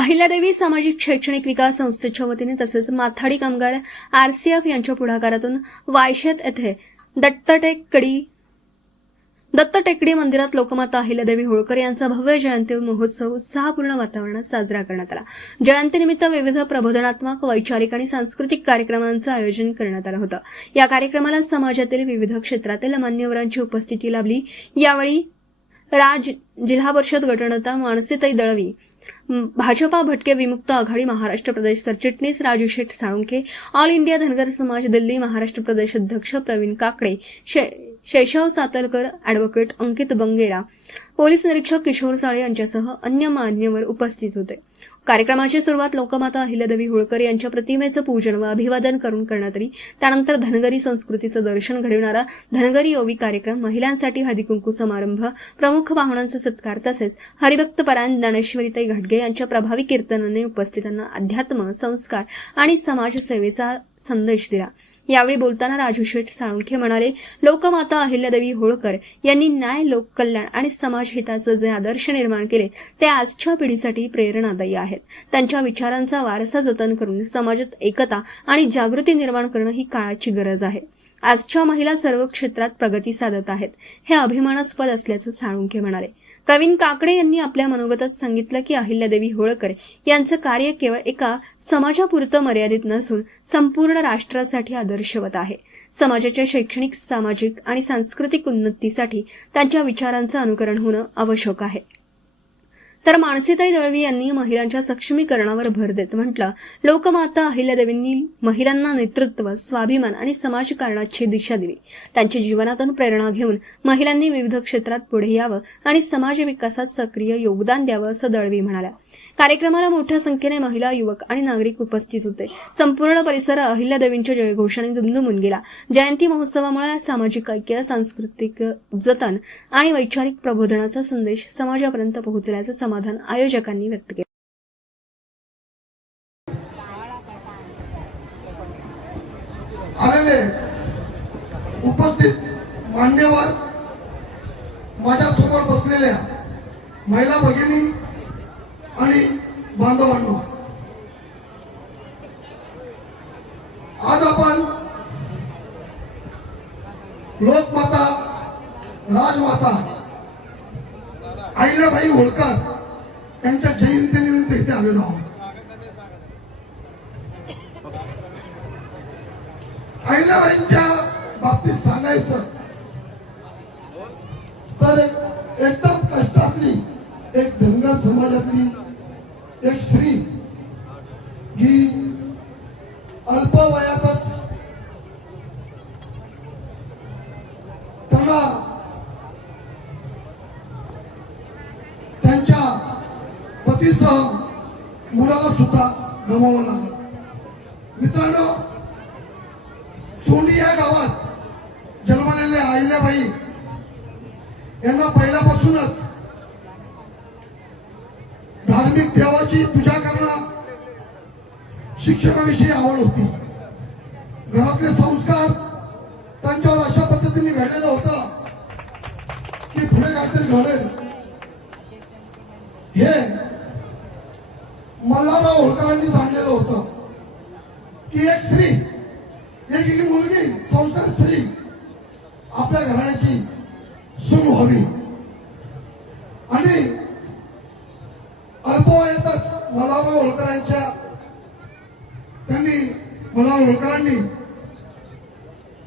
अहिल्यादेवी सामाजिक शैक्षणिक विकास संस्थेच्या वतीने तसेच माथाडी कामगार आरसीएफ यांच्या पुढाकारातून वायशेत येथे दत्त टेकडी मंदिरात लोकमाता अहिल्यादेवी होळकर यांचा भव्य जयंती महोत्सव उत्साहपूर्ण वातावरणात साजरा करण्यात आला। जयंतीनिमित्त विविध प्रबोधनात्मक, वैचारिक आणि सांस्कृतिक कार्यक्रमांचं आयोजन करण्यात आलं होतं। या कार्यक्रमाला समाजातील विविध क्षेत्रातील मान्यवरांची उपस्थिती लाभली। यावेळी जिल्हा परिषद गटनेता मानसीताई दळवी, भाजपा भटके विमुक्त आघाडी महाराष्ट्र प्रदेश सरचिटणीस राजू शेठ साळुंखे, ऑल इंडिया धनगर समाज दिल्ली महाराष्ट्र प्रदेश अध्यक्ष प्रवीण काकडे, शेषव सातलकर, ॲडव्होकेट अंकित बंगेरा, पोलीस निरीक्षक किशोर साळे यांच्यासह अन्य मान्यवर उपस्थित होते। कार्यक्रमाची सुरुवात लोकमाता अहिल्यादेवी होळकर यांच्या प्रतिमेचं पूजन व अभिवादन करून करण्यात आली। त्यानंतर धनगरी संस्कृतीचं दर्शन घडविणारा धनगरी ओवी कार्यक्रम, महिलांसाठी हळदी कुंकू समारंभ, प्रमुख पाहुण्यांचा सत्कार तसेच हरिभक्त परायण ज्ञानेश्वरीताई घाटगे यांच्या प्रभावी कीर्तनाने उपस्थितांना अध्यात्म, संस्कार आणि समाजसेवेचा संदेश दिला। यावेळी बोलताना राजू शेठ साळुंखे म्हणाले, लोकमाता अहिल्यादेवी होळकर यांनी न्याय, लोककल्याण आणि समाजहिताचे जे आदर्श निर्माण केले ते आजच्या पिढीसाठी प्रेरणादायी आहेत। त्यांच्या विचारांचा वारसा जतन करून समाजात एकता आणि जागृती निर्माण करणं ही काळाची गरज आहे। आजच्या महिला सर्व क्षेत्रात प्रगती साधत आहेत, हे अभिमानास्पद असल्याचं साळुंखे म्हणाले। प्रवीण काकडे यांनी आपल्या मनोगतात सांगितलं की अहिल्यादेवी होळकर यांचं कार्य केवळ एका समाजापुरतं मर्यादित नसून संपूर्ण राष्ट्रासाठी आदर्शवत आहे। समाजाच्या शैक्षणिक, सामाजिक आणि सांस्कृतिक उन्नतीसाठी त्यांच्या विचारांचं अनुकरण होणं आवश्यक आहे। तर मानसीताई दळवी यांनी महिलांच्या सक्षमीकरणावर भर देत म्हटलं, लोकमाता अहिल्यादेवींनी महिलांना नेतृत्व, स्वाभिमान आणि समाजकारणाची दिशा दिली। त्यांच्या जीवनातून प्रेरणा घेऊन महिलांनी विविध क्षेत्रात पुढे यावं आणि समाज विकासात सक्रिय योगदान द्यावं असं दळवी म्हणाल्या। कार्यक्रमाला मोठ्या संख्येने महिला, युवक आणि नागरिक उपस्थित होते। संपूर्ण परिसर अहिल्यादेवींच्या जयघोषाने दुमदुमून गेला। जयंती महोत्सवामुळे सामाजिक ऐक्य, सांस्कृतिक जतन आणि वैचारिक प्रबोधनाचा संदेश समाजापर्यंत पोहोचल्याचं समाधान आयोजकांनी व्यक्त केले। आलेले उपस्थित मान्यवर, माझ्या समोर बसलेल्या महिला भगिनी आणि बांधवांनो, आज आपण लोकमाता, राजमाता अहिल्याबाई होळकर यांच्या जयंतीनिमित्त इथे आलेलो आहोत। अहिल्याबाईंच्या बाबतीत सांगायचं तर एकदम कष्टातली एक धनगर समाजातली एक स्त्री, ही अल्प वयातच त्यांना त्यांच्या पतीसह मुलाला सुद्धा गमावं लागलं। मित्रांनो, सोंडी या गावात जन्मलेल्या अहिल्याबाई यांना पहिल्यापासूनच धार्मिक देवाची पूजा करणं, शिक्षणाविषयी आवड होती। घरातले संस्कार त्यांच्यावर अशा पद्धतीने घडलेलं होतं की पुढे काहीतरी घडेल हे मल्हारराव होळकरांनी सांगितलेलं होतं की एक स्त्री, एक मुलगी, संस्कार स्त्री आपल्या घराण्याची सून व्हावी। आणि अल्पवयातच मल्हारराव होळकरांनी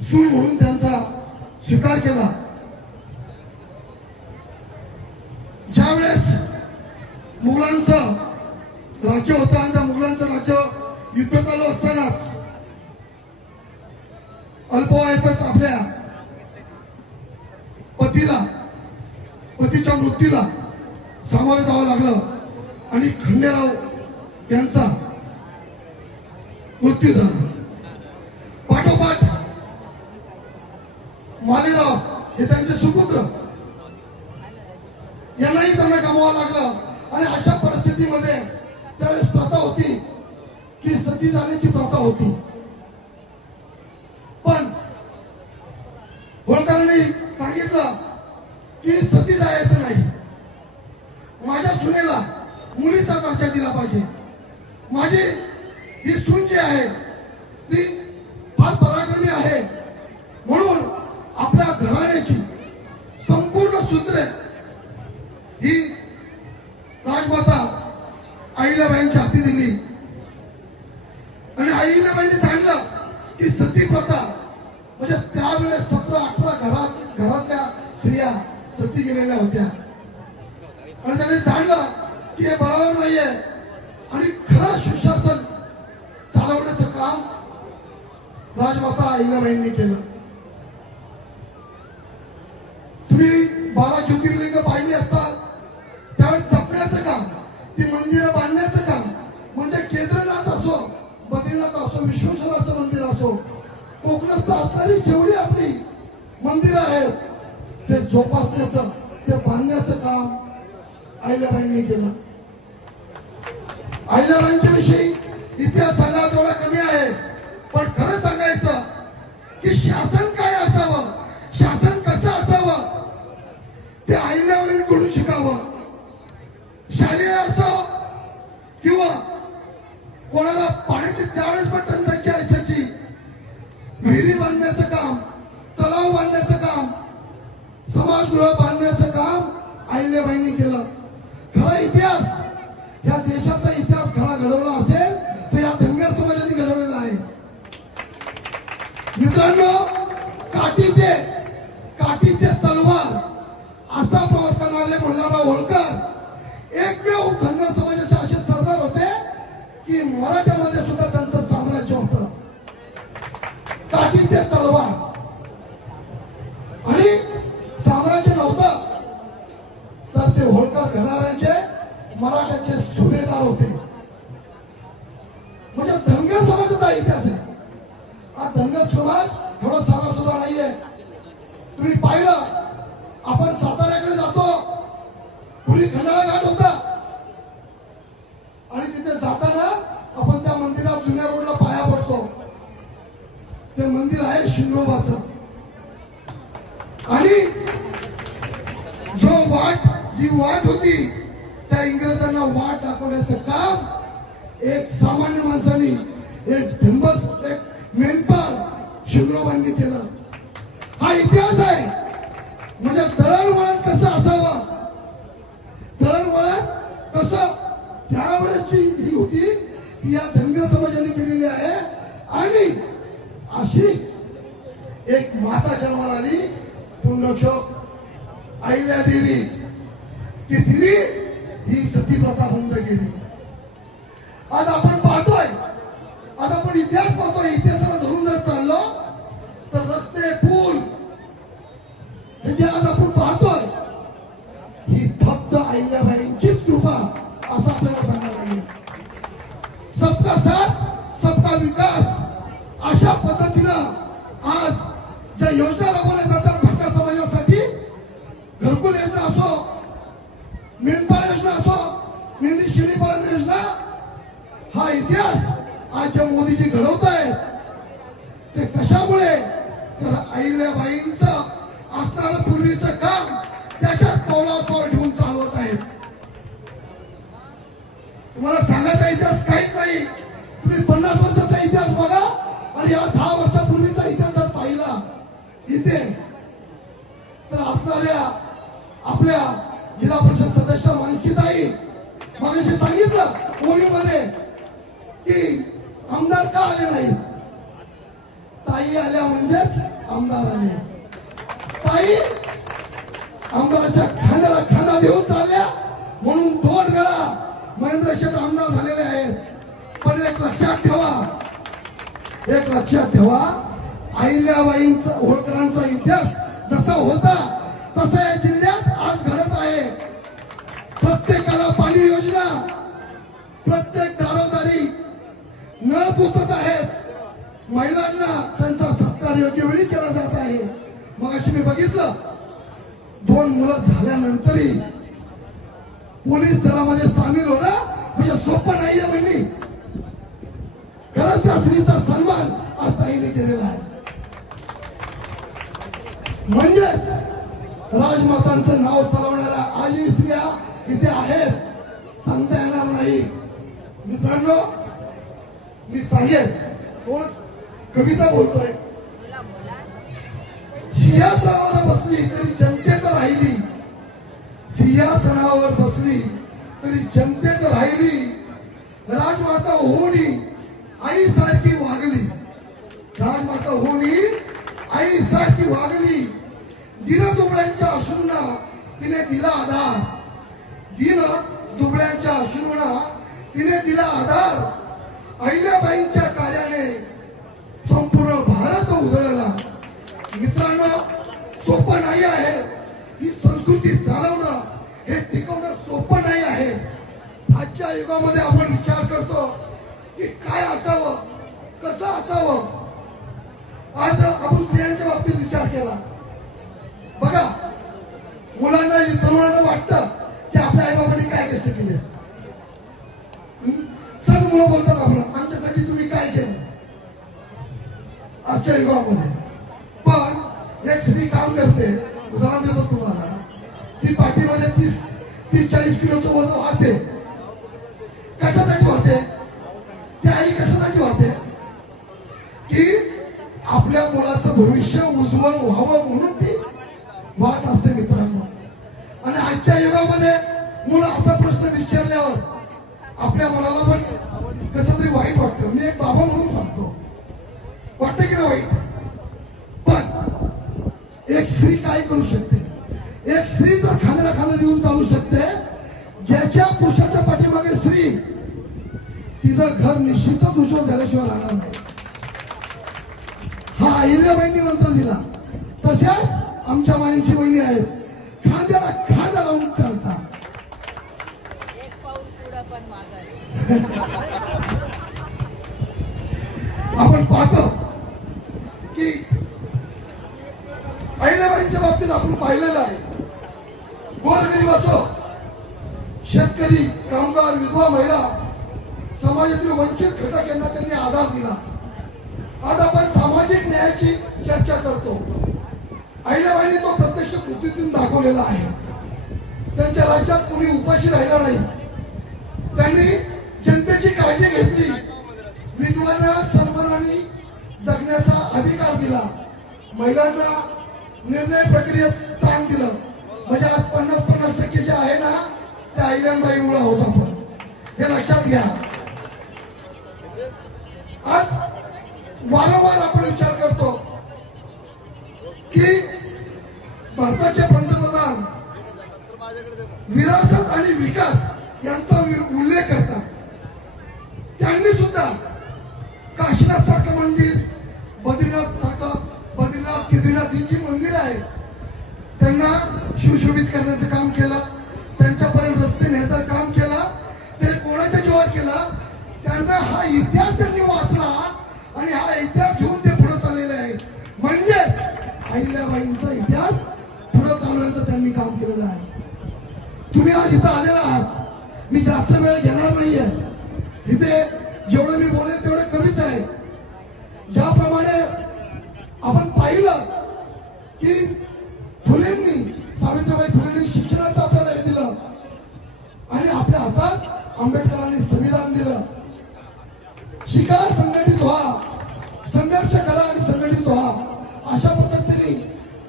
सून म्हणून त्यांचा स्वीकार केला। ज्यावेळेस मुघलांचं राज्य होतं आणि त्या मुघलांचं राज्य युद्ध चालू असतानाच अल्पवयातच आपल्या पतीच्या मृत्यूला सामोरं जावं लागलं आणि खंडेराव यांचा मृत्यू झाला। पाठोपाठ मालेराव हे त्यांचे सुपुत्र यांनाही त्यांना गमवावं लागलं। आणि अशा परिस्थितीमध्ये त्यावेळेस प्रथा होती की सती जाण्याची प्रथा होती, पण होळकरांनी सांगितलं की सती जायचं नाही, माझ्या सुनेला मुलीचा दर्जा दिला पाहिजे. माझी ही सून जी आहे ती फार पराक्रमी आहे, म्हणून आपल्या घराण्याची संपूर्ण सूत्रे ही राजमाता अहिल्याबाईंच्या हाती दिली. आणि अहिल्याबाईंनी सांगितलं की सती प्रथा म्हणजे त्यावेळेस 17-18 घरातल्या स्त्रिया सती गेलेल्या होत्या. आणि त्यांनी सांगितलं की हे बरोबर नाहीये आणि खरं सुशासन चालवण्याचं काम राजमाता अहिल्याबाईंनी केलं. तुम्ही 12 ज्योतिर्लिंग पाहिली असतात, त्यावेळेस जपण्याचं काम, ती मंदिरं बांधण्याचं काम, म्हणजे केदारनाथ असो, बद्रीनाथ असो, विश्वेश्वराचं मंदिर असो, कोकणस्थ असणारी जेवढी आपली मंदिरं आहेत ते जोपासण्याचं, ते बांधण्याचं काम अहिल्याबाईंनी केलं. अहिल्याबाईंच्या विषयी इतिहास सांगा तेवढा कमी आहे, पण खरं सांगायचं की शासन काय असावं, शासन कसं असावं ते अहिल्याबाईंकडून शिकावं. शालेय असो किंवा कोणाला पाण्याची त्यावेळेस पण टंचाई असायची, विहिरी बांधण्याचं काम, तलाव बांधण्याचं काम, समाजगृह बांधण्याचं काम अहिल्याबाईंनी केलं. खरा इतिहास, या देशाचा इतिहास खरा घडवला असेल तर या धनगर समाजाने घडवलेला आहे. मित्रांनो, काठी ते तलवार असा प्रवास करणारे मल्हारराव होळकर एकमेव धनगर समाजाचे असे सरदार होते की मराठ्यामध्ये सुद्धा त्यांचं साम्राज्य होतं. काठी ते तलवार आणि साम्राज्य नव्हतं तर ते होळकर घराण्याचे मराठ्याचे सुभेदार होते. म्हणजे धनगर समाजाचा इतिहास आहे. हा धनगर समाज थोडा साधा सुद्धा नाहीये. तुम्ही पाहिलं, आपण साताऱ्याकडे जातो, पूर्वी खंडाळा घाट होता आणि तिथे जाताना आपण त्या मंदिरात जुन्या रोडला पाया पडतो. ते मंदिर आहे शिंगोबाचं. आणि जी वाट होती त्या इंग्रजांना वाट दाखवण्याचं काम एक सामान्य माणसानी, एक ढिंबस, एक मेंढपाळ शिंगोबांनी केलं. हा इतिहास आहे. म्हणजे दळणवळण कसं असावं, दळणवळण कसं त्यावेळेसची ही होती ती या धनगर समाजाने केलेली आहे. आणि अशीच एक माता जन्माला आली, पुण्यश्लोक अहिल्यादेवी, की तिने ही सती प्रथा बंद केली. आज आपण पाहतोय, आज आपण इतिहास पाहतोय. इतिहासाला धरून जर चाललो तर रस्ते, पूल हे जे आज आपण पाहतोय ही फक्त अहिल्याबाईंचीच कृपा असं आपल्याला सांगायला लागेल. सबका साथ सबका विकास अशा पद्धतीनं आज ज्या योजना राबवल्या जातात भटक्या समाजासाठी, घरकुल योजना असो, मेंढपाळ योजना असो, मेंढी शेळी पालन योजना, हा इतिहास आज जे मोदीजी घडवत आहेत ते कशामुळे, तर अहिल्याबाईंचं असणारं पूर्वीचं काम त्याच्यात पावलावर ठेवून चालवत आहेत. तुम्हाला सांगायचा इतिहास काहीच नाही. तुम्ही 50 वर्षाचा इतिहास बघा आणि या 10 वर्षापूर्वीचा इतिहास जर पाहिला इथे, तर असणाऱ्या आपल्या जिल्हा परिषद सदस्य मानसीताई मगाशी सांगितलं ओळीमध्ये की आमदार का आले नाहीत. ताई आल्या म्हणजेच आमदार आले. ताई आमदाराच्या खांद्याला खांदा देऊन चालल्या, म्हणून 2 वेळा महेंद्र शेठ आमदार झालेले आहेत. पण एक लक्षात ठेवा, अहिल्याबाईंचा, होळकरांचा इतिहास जसा होता तसा या जिल्ह्यात आज घडत आहे. प्रत्येकाला पाणी योजना, प्रत्येक दारोदारी नळ पोचत आहेत. महिलांना त्यांचा सत्कार योग्य वेळी केला जात आहे. मग अशी मी बघितलं 2 मुलं झाल्यानंतरही पोलीस दलामध्ये सामील होणं म्हणजे सोपं नाहीये बहिणी. खरंच त्या स्त्रीचा सन्मान आज ताईने केलेला आहे. म्हणजेच राजमातांचं नाव चालवणाऱ्या आजी स्त्रिया इथे आहेत, सांगता येणार नाही. नाही. मित्रांनो, मी सांगेन तोच कविता बोलतोय. सिंहासनावर बसली तरी जनतेत राहिली, सिंहासनावर बसली तरी जनतेत राहिली, राजमाता होऊनी आई सारखी वागली, राजमाता होऊनी आई सारखी वागली. दीन दुबळ्यांच्या अश्रूंना तिने दिला आधार, दीन दुबळ्यांच्या अश्रूंना तिने दिला आधार. अहिल्याबाईंच्या कार्याने संपूर्ण भारत उजळला. मित्रांनो, सोपं नाही आहे ही संस्कृती चालवणं, हे टिकवणं सोपं नाही आहे. आजच्या युगामध्ये आपण विचार करतो की काय असावं, कसं असावं. आज आपण स्त्रियांच्या बाबतीत विचार केला. बघा, मुलांना तरुणांना वाटतं की आपल्या आई बाबांनी काय कष्ट केले. सर मुलं बोलतात आपलं, आमच्यासाठी तुम्ही काय केलं आजच्या युगामध्ये. पण एक स्त्री काम करते, उदाहरण देतो तुम्हाला, ती पाठीमध्ये 30-40 किलोचं वजन वाहते. कशासाठी वाहते? ती आई कशासाठी वाहते? की आपल्या मुलाचं भविष्य उज्ज्वल व्हावं म्हणून ती वाहत असते. मित्रांनो, आणि आजच्या युगामध्ये मुलं असा प्रश्न विचारल्यावर आपल्या मनाला पण कसं तरी वाईट वाटतं. मी एक बाबा म्हणून सांगतो, वाटतं की नाही वाईट? पण एक स्त्री काय करू शकते? एक स्त्री जर खांद्याला खांदा देऊन चालू शकते, ज्याच्या पुरुषाच्या पाठीमागे स्त्री, तिचं घर निश्चितच उज्ज्वल झाल्याशिवाय राहणार नाही. हा अहिल्याबाईंनी मंत्र दिला. तशाच आमच्या मानसी वहिनी आहेत, खांद्याला खांदा लावून चालतात. आपण पाहतो की अहिल्याबाईंच्या बाबतीत आपण पाहिलेलं आहे. गोरगरीब असो, शेतकरी, कामगार, विधवा महिला, समाजातील वंचित घटकांना त्यांनी आधार दिला. आज आपण सामाजिक न्यायाची चर्चा करतो. अहिल्याबाईंनी तो प्रत्यक्ष कृतीतून दाखवलेला आहे. त्यांच्या राज्यात कोणी उपाशी राहिला नाही. त्यांनी जनतेची काळजी घेतली. विधवांना सन्मानाने जगण्याचा अधिकार दिला. महिलांना निर्णय प्रक्रियेत स्थान दिलं. म्हणजे आज 50-50% जे आहे ना, ते अहिल्याबाईंमुळे होत. आपण हे लक्षात घ्या. आज वारंवार आपण विचार करतो की भारताचे पंतप्रधान विरासत आणि विकास यांचा उल्लेख करतात. त्यांनी सुद्धा काशीनाथ सारखं मंदिर, बद्रीनाथ केदारनाथ ही जी मंदिर आहेत त्यांना सुशोभित करण्याचं काम केलं. त्यांच्यापर्यंत रस्ते न्यायचं काम केलं. ते कोणाच्या जीवावर केलं? त्यांना हा इतिहास त्यांनी वाचला आणि हा इतिहास घेऊन ते पुढे चाललेले आहे. म्हणजेच अहिल्याबाईंचा इतिहास पुढे चालवण्याचं त्यांनी काम केलेलं आहे. तुम्ही आज इथं आलेला आहात. मी जास्त वेळ घेणार नाहीये. इथे जेवढं मी बोलेल तेवढं कमीच आहे. ज्याप्रमाणे आपण पाहिलं की सावित्रीबाई फुलेंनी शिक्षणाचं आपल्याला हे दिलं आणि आपल्या हातात आंबेडकरांनी संविधान दिलं. शिका, संघटित व्हा, संघर्ष करा आणि संघटित व्हा. अशा पद्धतीने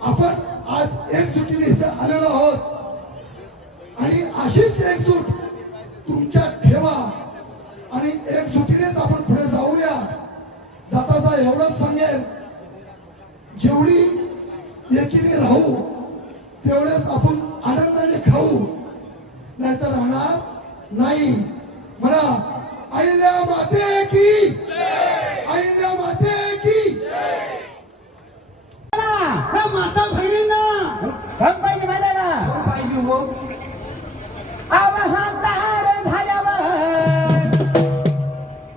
आपण आज एकजुटीने इथे आलेलो आहोत आणि अशीच एकजूट तुमच्यात ठेवा आणि एकजुटीनेच आपण पुढे जाऊया. जाता एवढंच सांगेन, जेवढी एकीने राहू तेवढेच आपण आनंदाने खाऊ, नाहीतर राहणार नाही. म्हणा, अहिल्या माते की, अहिल्या माते की. माता बहिणींना कोण पाहिजे माहिती कोण पाहिजे हो? अवहार झाल्यावर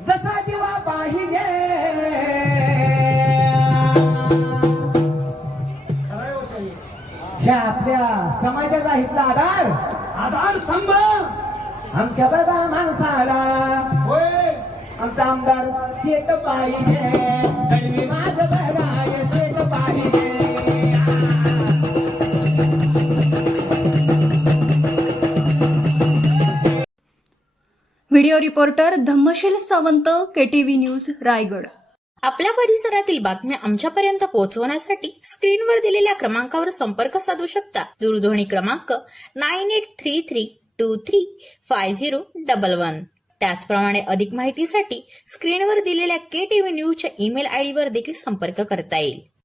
जसा दिवा पाहिजे, ह्या आपल्या समाजाचा इथला आधार स्तंभ आमच्या बघा माणसाला. होय, आमचा आमदार शेत पाहिजे, कडवी माझ बघाय शेत पाहिजे. Bureau reporter Dhammasheel Sawant, KTV news, Raigad. आपल्या परिसरातील बातम्या आमच्यापर्यंत पोहोचवण्यासाठी स्क्रीनवर दिलेल्या क्रमांकावर संपर्क साधू शकता. दूरध्वनी क्रमांक 9833235011. त्याचप्रमाणे अधिक माहितीसाठी स्क्रीनवर दिलेल्या KTV न्यूजच्या ईमेल आयडीवर देखील संपर्क करता येईल.